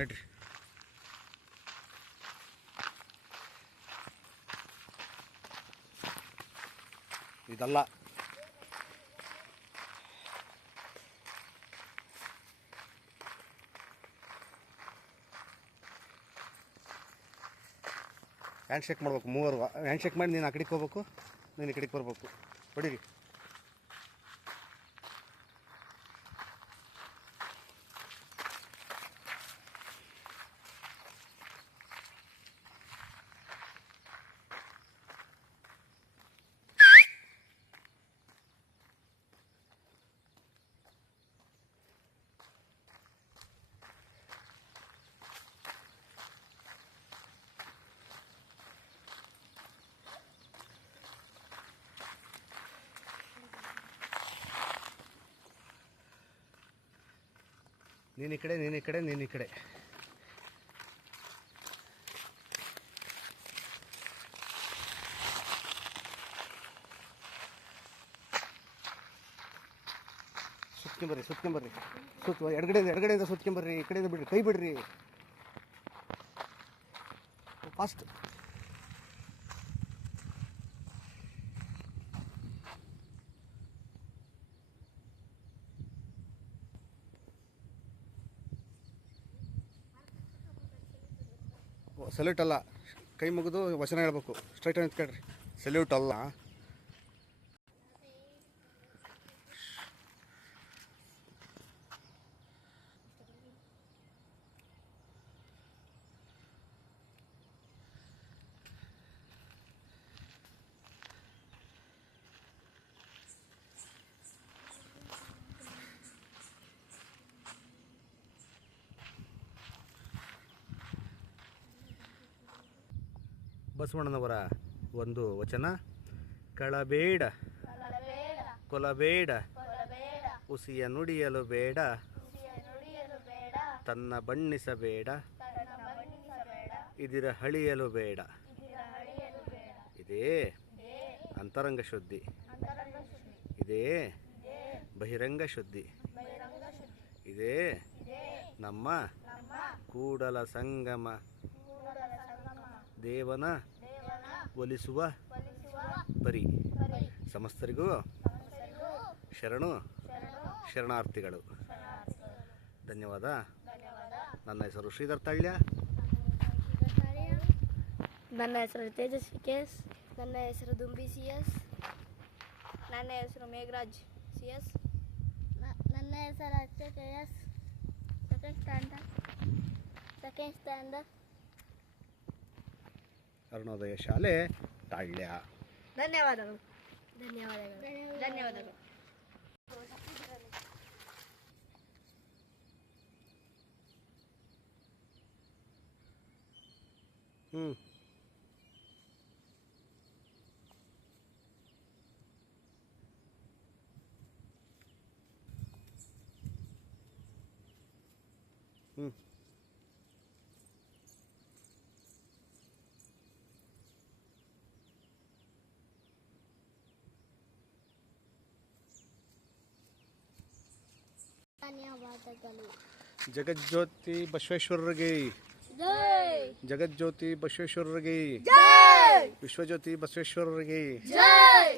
ನಡ್ರಿ. ಇದಲ್ಲ hand shake ಮಾಡ್ಬೇಕು. ಮೂವರು ಹ್ಯಾಂಡ್ ಶೇಕ್ ಮಾಡಿ ನೀನು ಆ ಕಡೆಗೆ ಹೋಗ್ಬೇಕು, ನೀನು ಈ ಕಡೆಗೆ ಬರ್ಬೇಕು. ಹೊಡೀರಿ. ನೀನು ಈ ಕಡೆ, ನೀನು ಈ ಕಡೆ, ನೀನು ಈ ಕಡೆ. ಸುತ್ಕೊಂಬರ್ರಿ, ಸುತ್ಕೊಂಬರ್ರಿ. ಎಡಗಡೆಯಿಂದ ಸುತ್ಕೊಂಬರ್ರಿ. ಈ ಕಡೆಯಿಂದ ಬಿಡ್ರಿ, ಕೈ ಬಿಡ್ರಿ. ಫಾಸ್ಟ್. ಸಲ್ಯೂಟ್ ಅಲ್ಲ, ಕೈ ಮುಗಿದು ವಚನ ಹೇಳ್ಬೇಕು. ಸ್ಟ್ರೈಟ್ ನಿಂತ್ಕೊಳ್ರಿ. ಸಲ್ಯೂಟ್ ಅಲ್ಲ. ಬಸವಣ್ಣನವರ ಒಂದು ವಚನ: ಕಳಬೇಡ, ಕೊಲಬೇಡ, ಹುಸಿಯ ನುಡಿಯಲು ಬೇಡ, ತನ್ನ ಬಣ್ಣಿಸಬೇಡ, ಇದಿರ ಹಳಿಯಲು ಬೇಡ. ಇದೇ ಅಂತರಂಗ ಶುದ್ಧಿ, ಇದೇ ಬಹಿರಂಗ ಶುದ್ಧಿ, ಇದೇ ನಮ್ಮ ಕೂಡಲ ಸಂಗಮ ದೇವನ ಒಲಿಸುವ ಪರಿ. ಸಮಸ್ತರಿಗೂ ಶರಣು ಶರಣಾರ್ಥಿಗಳು. ಧನ್ಯವಾದ. ನನ್ನ ಹೆಸರು ಶ್ರೀಧರ್ ತಾಳ್ಯ. ನನ್ನ ಹೆಸರು ತೇಜಸ್ವಿ ಕೆಎಸ್. ನನ್ನ ಹೆಸರು ದುಂಬಿ ಸಿಎಸ್. ನನ್ನ ಹೆಸರು ಮೇಘರಾಜ್ ಸಿಎಸ್. ನನ್ನ ಹೆಸರು ಅಕ್ಷಯ್ ಕೆಎಸ್. ಸೆಕೆಂಡ್ ಸ್ಟ್ಯಾಂಡರ್ಡ್ ಅರುಣೋದಯ ಶಾಲೆ ತಾಳ್ಯ. ಧನ್ಯವಾದಗಳು. ಧನ್ಯವಾದಗಳು. ಧನ್ಯವಾದಗಳು. ಹ್ಞೂ ಹ್ಞೂ ಧನ್ಯವಾದಗಳು. ಜಗಜ್ಯೋತಿ ಬಸವೇಶ್ವರರಿಗೆ ಜೈ. ಜಗಜ್ಯೋತಿ ಬಸವೇಶ್ವರರಿಗೆ ಜೈ. ವಿಶ್ವಜ್ಯೋತಿ ಬಸವೇಶ್ವರರಿಗೆ ಜೈ.